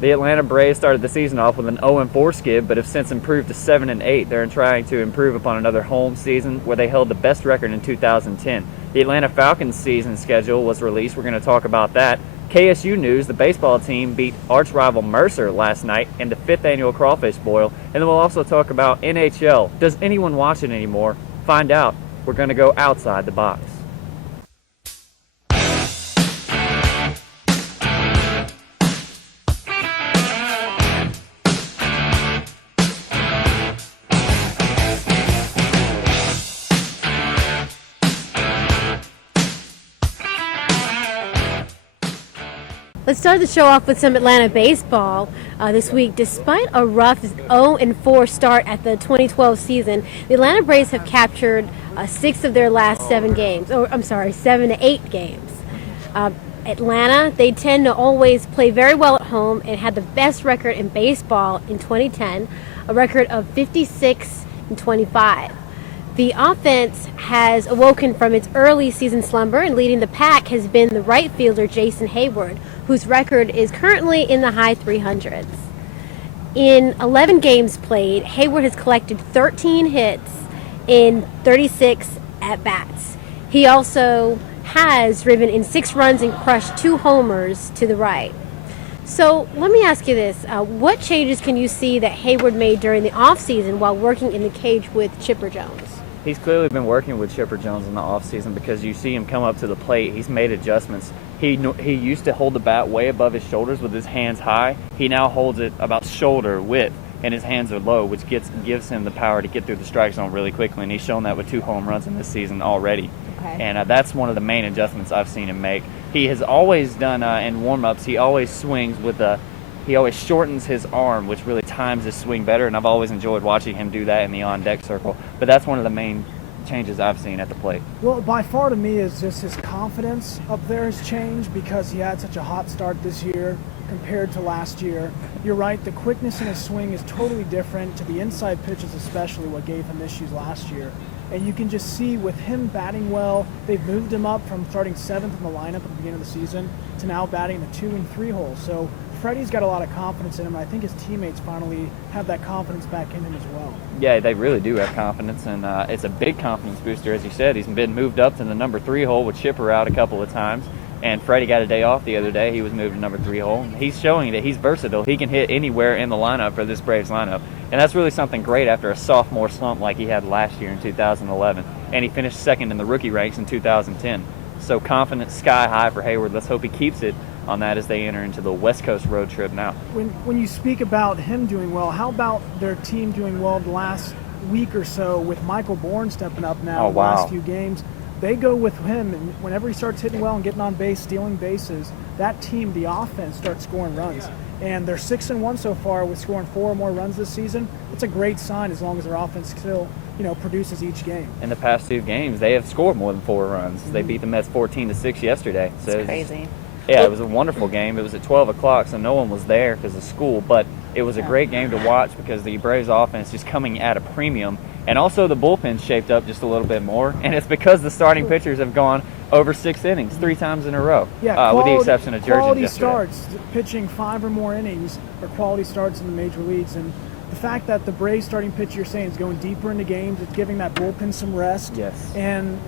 The Atlanta Braves started the season off with an 0-4 skid, but have since improved to 7-8. They're trying to improve upon another home season where they held the best record in 2010. The Atlanta Falcons season schedule was released. We're going to talk about that. KSU news, the baseball team beat arch rival Mercer last night in the 5th Annual Crawfish Boil. And then we'll also talk about NHL. Does anyone watch it anymore? Find out. We're going to go outside the box. Let's start the show off with some Atlanta baseball this week. Despite a rough 0-4 start at the 2012 season, the Atlanta Braves have captured 6 of their last 7 games. 7 to 8 games. Atlanta, they tend to always play very well at home and had the best record in baseball in 2010, a record of 56-25. The offense has awoken from its early season slumber, and leading the pack has been the right fielder Jason Hayward, whose record is currently in the high 300s. In 11 games played, Hayward has collected 13 hits in 36 at-bats. He also has driven in 6 runs and crushed 2 homers to the right. So let me ask you this. What changes can you see that Hayward made during the offseason while working in the cage with Chipper Jones? He's clearly been working with Chipper Jones in the offseason because you see him come up to the plate. He's made adjustments. He used to hold the bat way above his shoulders with his hands high. He now holds it about shoulder width, and his hands are low, which gives him the power to get through the strike zone really quickly, and he's shown that with 2 home runs in this season already. Okay. And that's one of the main adjustments I've seen him make. He has always done in warm-ups, he always swings with he always shortens his arm, which really times his swing better, and I've always enjoyed watching him do that in the on-deck circle. But that's one of the main changes I've seen at the plate. Well, by far to me is just his confidence up there has changed because he had such a hot start this year compared to last year. You're right, the quickness in his swing is totally different to the inside pitches, especially what gave him issues last year. And you can just see with him batting well, they've moved him up from starting 7th in the lineup at the beginning of the season to now batting the 2 and 3 hole. So Freddie's got a lot of confidence in him, and I think his teammates finally have that confidence back in him as well. Yeah, they really do have confidence, and it's a big confidence booster, as you said. He's been moved up to the number 3 hole with Chipper out a couple of times, and Freddie got a day off the other day. He was moved to number 3 hole. He's showing that he's versatile. He can hit anywhere in the lineup for this Braves lineup, and that's really something great after a sophomore slump like he had last year in 2011, and he finished 2nd in the rookie ranks in 2010. So confidence sky high for Hayward. Let's hope he keeps it on that as they enter into the West Coast road trip now. When you speak about him doing well, how about their team doing well the last week or so with Michael Bourne stepping up now in the last few games? They go with him, and whenever he starts hitting well and getting on base, stealing bases, that team, the offense, starts scoring runs. And they're 6-1 so far with scoring 4 or more runs this season. It's a great sign as long as their offense still, produces each game. In the past 2 games, they have scored more than 4 runs. They beat the Mets 14-6 yesterday. So it's crazy. Yeah, it was a wonderful game. It was at 12 o'clock, so no one was there because of school. But it was a great game to watch because the Braves offense is coming at a premium. And also the bullpen's shaped up just a little bit more. And it's because the starting pitchers have gone over 6 innings 3 times in a row, with the exception of Jurgens quality yesterday. starts, pitching 5 or more innings are quality starts in the major leagues. And the fact that the Braves starting pitcher you're saying is going deeper into games, it's giving that bullpen some rest. Yes. And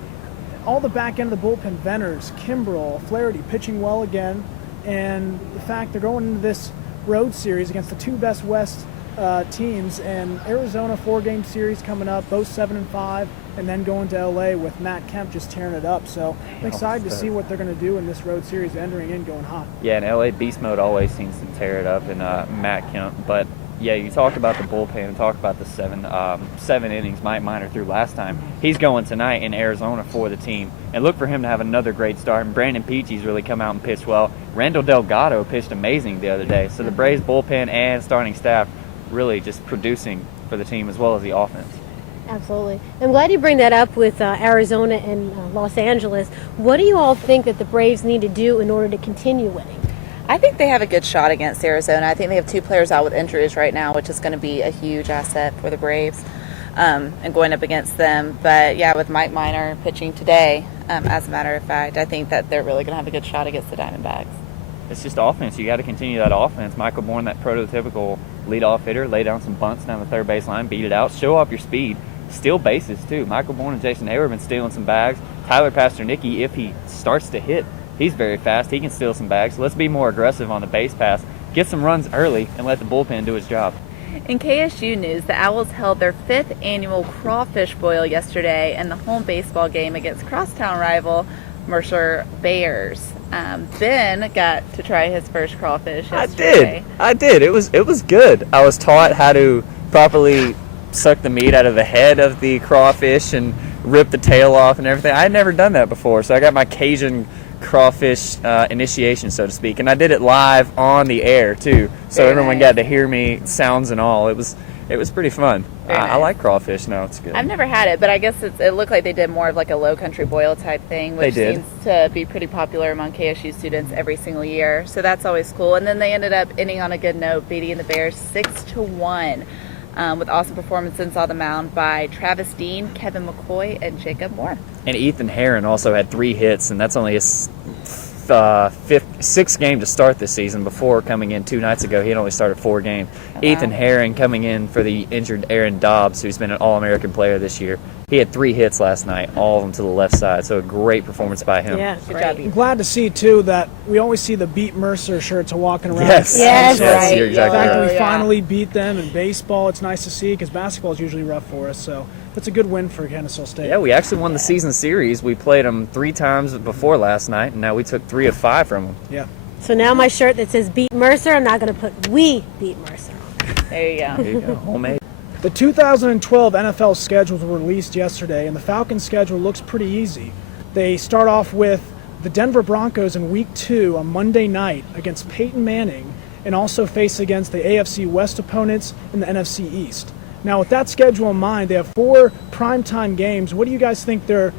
all the back end of the bullpen, Venners, Kimbrel, Flaherty, pitching well again. And the fact they're going into this road series against the 2 best West teams, and Arizona 4-game series coming up, both 7-5, and then going to LA with Matt Kemp just tearing it up. So I'm excited to see what they're going to do in this road series, entering in going hot. Yeah, and LA beast mode always seems to tear it up in Matt Kemp. But yeah, you talked about the bullpen and talked about the 7 innings Mike Minor threw last time. He's going tonight in Arizona for the team, and look for him to have another great start. And Brandon Peachy's really come out and pitched well. Randall Delgado pitched amazing the other day. So the Braves bullpen and starting staff really just producing for the team as well as the offense. Absolutely. I'm glad you bring that up with Arizona and Los Angeles. What do you all think that the Braves need to do in order to continue winning? I think they have a good shot against Arizona. I think they have 2 players out with injuries right now, which is going to be a huge asset for the Braves and going up against them. But, yeah, with Mike Minor pitching today, as a matter of fact, I think that they're really going to have a good shot against the Diamondbacks. it's just offense. You got to continue that offense. Michael Bourne, that prototypical leadoff hitter, lay down some bunts down the third base line, beat it out, show off your speed, steal bases too. Michael Bourne and Jason Hayward have been stealing some bags. Tyler Pasternicki, if he starts to hit, he's very fast. He can steal some bags. So let's be more aggressive on the base pass, get some runs early, and let the bullpen do its job. In KSU news, the Owls held their 5th annual Crawfish Boil yesterday in the home baseball game against crosstown rival Mercer Bears. Ben got to try his first crawfish yesterday. I did. It was good. I was taught how to properly suck the meat out of the head of the crawfish and rip the tail off and everything. I had never done that before, so I got my Cajun crawfish initiation, so to speak, and I did it live on the air too, so Very everyone nice. got to hear me, sounds and all. It was pretty fun. Very I nice. like crawfish. No, it's good. I've never had it, but I guess it looked like they did more of like a low country boil type thing, which They did. seems to be pretty popular among KSU students every single year. So that's always cool. And then they ended up ending on a good note, beating the Bears 6-1. With awesome performances on the mound by Travis Dean, Kevin McCoy, and Jacob Moore. And Ethan Herron also had 3 hits, and that's only his sixth game to start this season. Before coming in 2 nights ago, he had only started 4 games. wow. Ethan Herron coming in for the injured Aaron Dobbs, who's been an All-American player this year. He had 3 hits last night, all of them to the left side, so a great performance by him. Yeah, Good job, I'm Ethan. glad to see, too, that we always see the Beat Mercer shirts are walking around. Yes, Yes, right. you're The exactly fact that right. we Yeah. finally beat them in baseball, it's nice to see because basketball is usually rough for us. So that's a good win for Kennesaw State. Yeah, we actually won the season series. We played them 3 times before last night, and now we took 3 of 5 from them. Yeah. So now my shirt that says Beat Mercer, I'm not going to put We Beat Mercer on. There you go. There you go, homemade. The 2012 NFL schedules were released yesterday, and the Falcons' schedule looks pretty easy. They start off with the Denver Broncos in Week 2 on Monday night against Peyton Manning, and also face against the AFC West opponents in the NFC East. Now, with that schedule in mind, they have 4 primetime games. What do you guys think their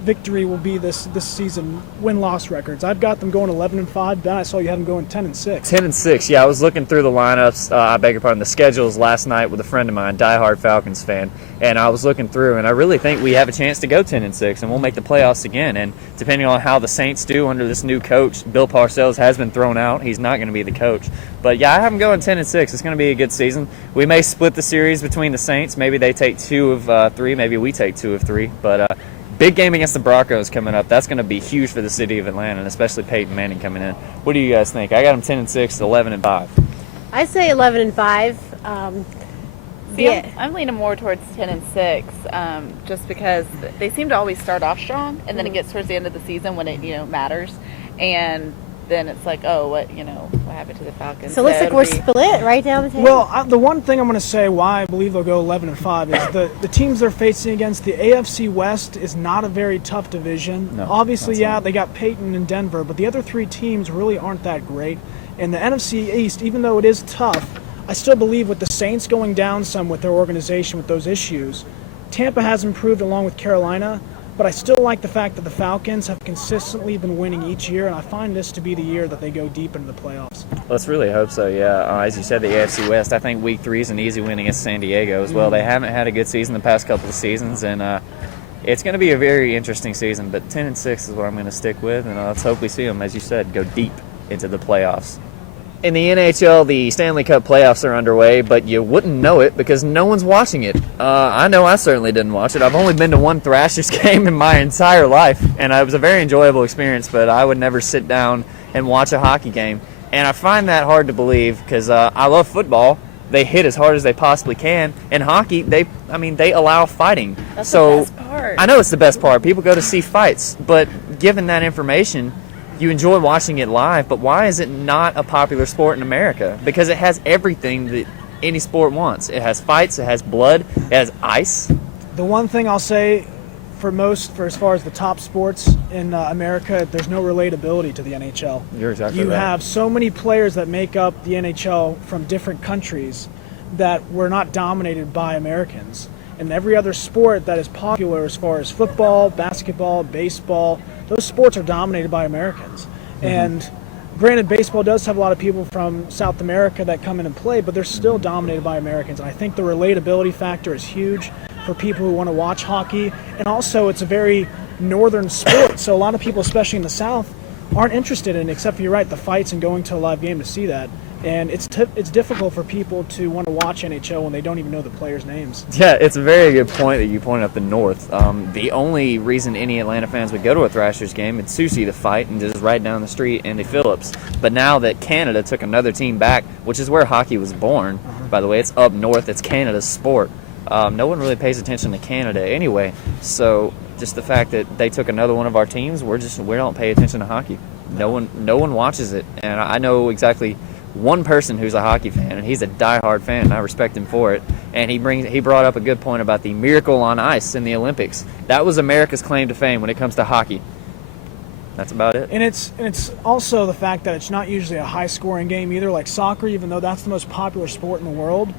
victory will be this season, win-loss records? I've got them going 11-5. Ben, I saw you had them going 10-6. 10-6. Yeah, I was looking through the lineups. I beg your pardon, the schedules last night with a friend of mine, diehard Falcons fan, and I was looking through, and I really think we have a chance to go 10-6, and we'll make the playoffs again. And depending on how the Saints do under this new coach, Bill Parcells has been thrown out. He's not going to be the coach. But yeah, I have them going 10-6. It's going to be a good season. We may split the series between the Saints. Maybe they take 2 of 3. Maybe we take 2 of 3. But big game against the Broncos coming up. That's going to be huge for the city of Atlanta, and especially Peyton Manning coming in. What do you guys think? I got them 10-6, 11-5. I say 11-5. See, Yeah. I'm leaning more towards 10-6, just because they seem to always start off strong, and then it gets towards the end of the season when it matters, and then it's like, oh, what happened to the Falcons? So it looks like it'll we're be- split right down the table. Well, the one thing I'm going to say why I believe they'll go 11-5 is the teams they're facing against. The AFC West is not a very tough division. No, Obviously, that's yeah, not. they got Peyton and Denver, but the other 3 teams really aren't that great. And the NFC East, even though it is tough, I still believe with the Saints going down some with their organization with those issues, Tampa has improved along with Carolina. But I still like the fact that the Falcons have consistently been winning each year, and I find this to be the year that they go deep into the playoffs. Let's really hope so, yeah. As you said, the AFC West, I think Week 3 is an easy win against San Diego as well. They haven't had a good season the past couple of seasons, and it's going to be a very interesting season. But 10-6 is what I'm going to stick with, and let's hope we see them, as you said, go deep into the playoffs. In the NHL, the Stanley Cup playoffs are underway, but you wouldn't know it because no one's watching it. I know I certainly didn't watch it. I've only been to one Thrashers game in my entire life, and it was a very enjoyable experience, but I would never sit down and watch a hockey game. And I find that hard to believe because I love football. They hit as hard as they possibly can. In hockey, they allow fighting. That's so the best part. I know it's the best part. People go to see fights, but given that information, you enjoy watching it live, but why is it not a popular sport in America? Because it has everything that any sport wants. It has fights, it has blood, it has ice. The one thing I'll say for as far as the top sports in America, there's no relatability to the NHL. You're exactly You right. have so many players that make up the NHL from different countries that were not dominated by Americans. And every other sport that is popular as far as football, basketball, baseball, those sports are dominated by Americans. And granted, baseball does have a lot of people from South America that come in and play, but they're still dominated by Americans. And I think the relatability factor is huge for people who want to watch hockey. And also, it's a very northern sport, so a lot of people, especially in the South, aren't interested in, except for, you're right, the fights and going to a live game to see that. And it's difficult for people to want to watch NHL when they don't even know the players' names. Yeah, it's a very good point that you pointed out the North. The only reason any Atlanta fans would go to a Thrashers game is to see the fight and just right down the street, Andy Phillips. But now that Canada took another team back, which is where hockey was born, by the way, it's up north, it's Canada's sport. No one really pays attention to Canada anyway. So just the fact that they took another one of our teams, we don't pay attention to hockey. No one watches it, and I know exactly one person who's a hockey fan, and he's a diehard fan, and I respect him for it. And he brought up a good point about the miracle on ice in the Olympics. That was America's claim to fame when it comes to hockey. That's about it. And it's also the fact that it's not usually a high-scoring game either, like soccer, even though that's the most popular sport in the world.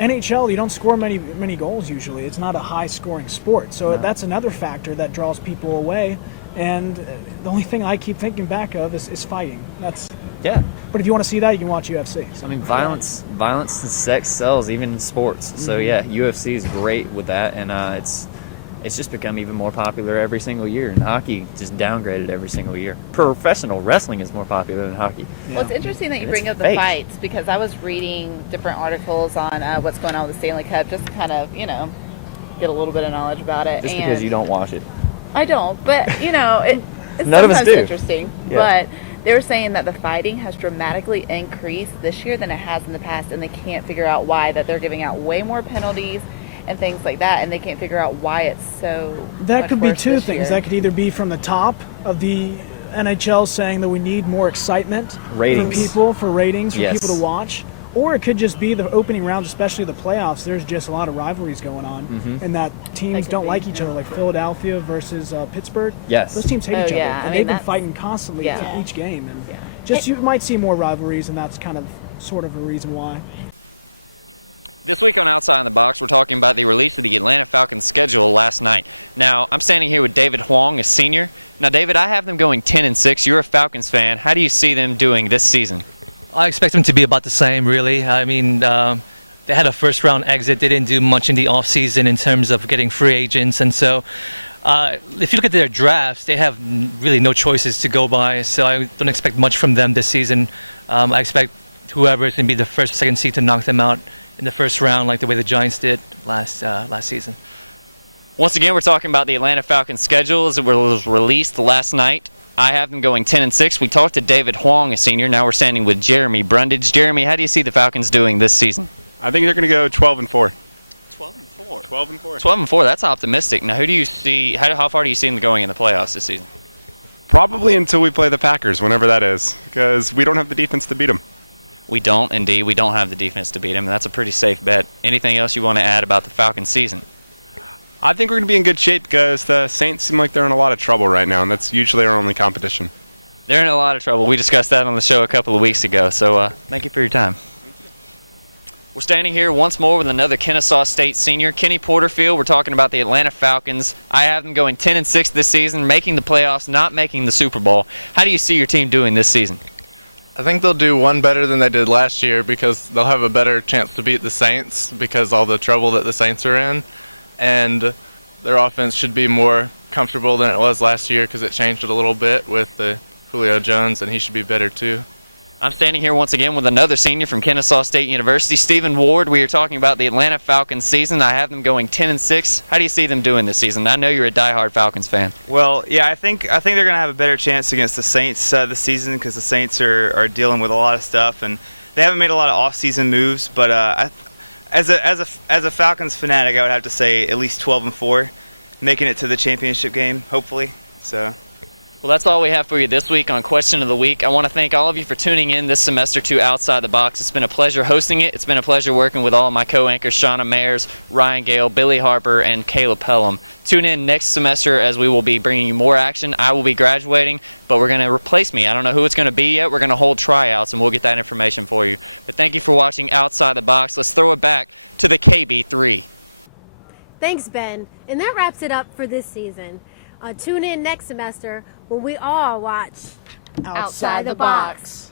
NHL, you don't score many goals usually. It's not a high-scoring sport. So that's another factor that draws people away. And the only thing I keep thinking back of is fighting. Yeah. But if you want to see that, you can watch UFC. So. I mean, violence and sex sells, even in sports. So, yeah, UFC is great with that, and it's just become even more popular every single year. And hockey just downgraded every single year. Professional wrestling is more popular than hockey. Yeah. Well, it's interesting that you bring up the fights, because I was reading different articles on what's going on with the Stanley Cup, just to kind of, get a little bit of knowledge about it. Just because you don't watch it. I don't, but, it's None of us sometimes do. interesting. Yeah. But they were saying that the fighting has dramatically increased this year than it has in the past, and they can't figure out why, that they're giving out way more penalties and things like that, and they can't figure out why it's so That much could be worse two this things. year. That could either be from the top of the NHL saying that we need more excitement Ratings. for people, for ratings, for Yes. people to watch. Or it could just be the opening rounds, especially the playoffs. There's just a lot of rivalries going on, and that teams don't like each other, like Philadelphia versus Pittsburgh. Yes. Those teams hate each other, yeah. and they've been fighting constantly each game. And just you might see more rivalries, and that's kind of sort of a reason why. This week on Outside the Box, we're talking about the release of the Atlanta Falcons schedule last night. Now, I'm standing here with David Huang, a senior. Now, David, I have them going 10-6. You're a Falcons fan. How do you see them doing this season? I expect them to be about the same, really. I mean, they had a first-round exit. They didn't do much in the offseason in terms of getting free agents. And so if you look at their drafts, they have really no choices to go by. So I don't expect much from them this season. I expect whoever is going to be the first or second seed to knock them out in the first round, like the way the Giants did last season. Once again, we're talking about the Atlanta Falcons schedule as it was released last night. I have them going 10-6. We talked to David Huang, a senior. Now we're standing with Jeremy Brundage. Jeremy, how do you see the Falcons doing this season? I think they're going to go 12-4. 12-4. 12-4. 12-4. That's optimistic. Now, who do you see? How far do you see them going in the playoffs this season? Probably until we play the Packers, whenever that is, because we don't have the defense to beat them. We don't, indeed. We don't have the defense to beat them, and that's a pretty safe bet. Anything else you want to add about the Falcons season? I think we're going to be in good shape because the Saints seem like they're in a lot of trouble right now, and that's usually our only competition. They're in a lot of trouble. We discussed that on the show a couple of weeks ago, so thank you for your time. We're standing here once more with another Kennesaw State senior, Kenny Porterfield. We're talking about the Atlanta Falcons. I have them going 10-6 this season, making the playoffs, not making the Super Bowl. How do you see your team doing this season? I think they'll do one better than they did last year because they'll have a better chance to beat the Saints because all the trouble that the Saints are in. And their offense should be more comfortable than it was last year because it changed it a little bit with the Julio Jones, and he should be better too. I'm standing here once again with another senior from Kennesaw State University, Stephen Ward. We are talking about the Atlanta Falcons season. I have them going 10-6. How do you see them doing this season? I know you're a diehard Falcons fan. Well, yeah, I think they're going to have a better chance against the Saints this season because the Saints are dealing with a lot of stuff, and they haven't made a lot of off-season moves. But as a Falcons fanatic, I would have to say at least 12-4, making it to the championship game, hopefully. So. Well, that's all we have for you this week on Question of the Week. I want to thank all of you for tuning in this semester to Outside the Box. It's been a pleasure hosting it. It's been a pleasure working with all of my co-anchors, Shauna Mayers, Ryan Gale, Billy Harper, and Caleb Pelham. Tune in next semester as we will be bringing you more action. I will be graduating, but we're going to replace me. I don't know who it's going to be yet. We're going to hold tryouts, and we'll get that information for you. But thank you for watching Outside the Box. Let's throw it back to the KB3. Thanks, Ben. And that wraps it up for this season. Tune in next semester when we all watch Outside the Box.